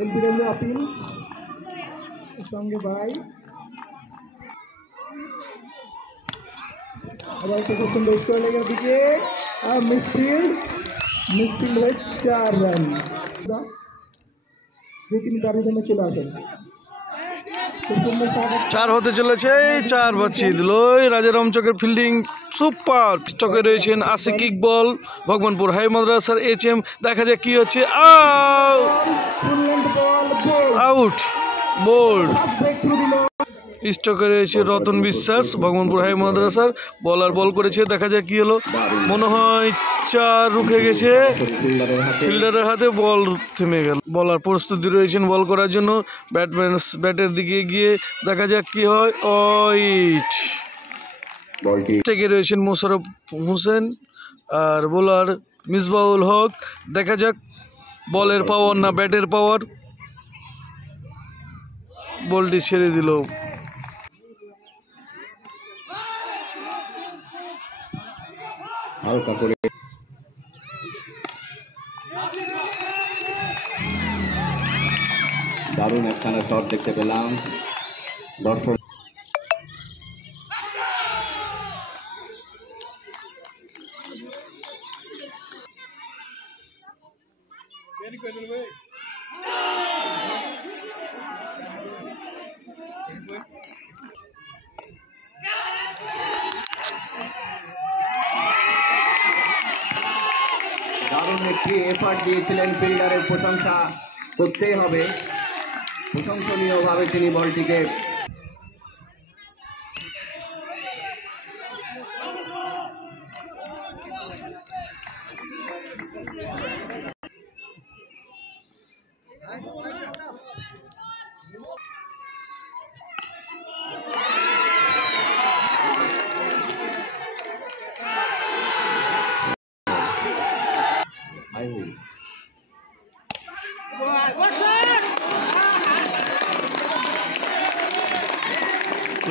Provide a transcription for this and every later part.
LBW appeal সঙ্গে ভাই আবার খুব সুন্দর স্কোর লেগে দিকে মিসফিল্ড হয়ে 4 রান। যে তিনি দাঁড়িয়ে জন্য চলে আসেন 4 হতে চলেছে, 4 বাঁচিয়ে দিল। রাজারাম চকের ফিল্ডিং সুপার। চকে রয়েছেন আসিক ইকবল, ভগবানপুর হাই মাদ্রাসার HM। দেখা যাক কি হচ্ছে। Out bowled. স্টকে রয়েছে রতন বিশ্বাস, ভগবানপুর হাই মাদ্রাসার বলার। বল করেছে, দেখা যাক কি হলো। মনে হয় 4 রুখে গেছে। ফিল্ডারের হাতে বল থেমে গেল। বলার প্রস্তুতি রয়েছেন বল করার জন্য। ব্যাটের দিকে গিয়ে দেখা যাক কি হয়। থেকে রয়েছেন মোশাররফ হোসেন আর বোলার মিসবাউল হক। দেখা যাক বলের পাওয়ার না ব্যাটের পাওয়ার। বলটি ছেড়ে দিল। হালকা করে দারুণ একখানা শট দেখতে পেলাম। দর্শক দারুণ একটি এফার্ট দিয়েছিলেন, ফিল্ডারের প্রশংসা করতেই হবে। প্রশংসনীয়ভাবে তিনি বলটিকে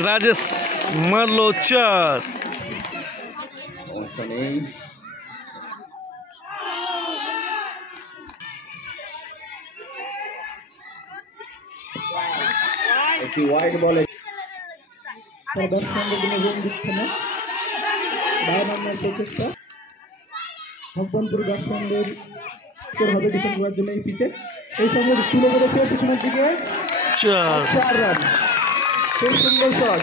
রাজেশ মারলো 4। সমস্যা নেই। একটি ওয়াইড বলে ব্যাটসম্যানদের জন্য রুম দিচ্ছে না। 12 নম্বর প্রচেষ্টা ভগবানপুর ব্যাটসম্যানদের হবে ডিফেন্ড করার জন্য এই পিচে। এই সময় তুলে করেছে পিছনের দিকে 4 রান। খুব সুন্দর শট।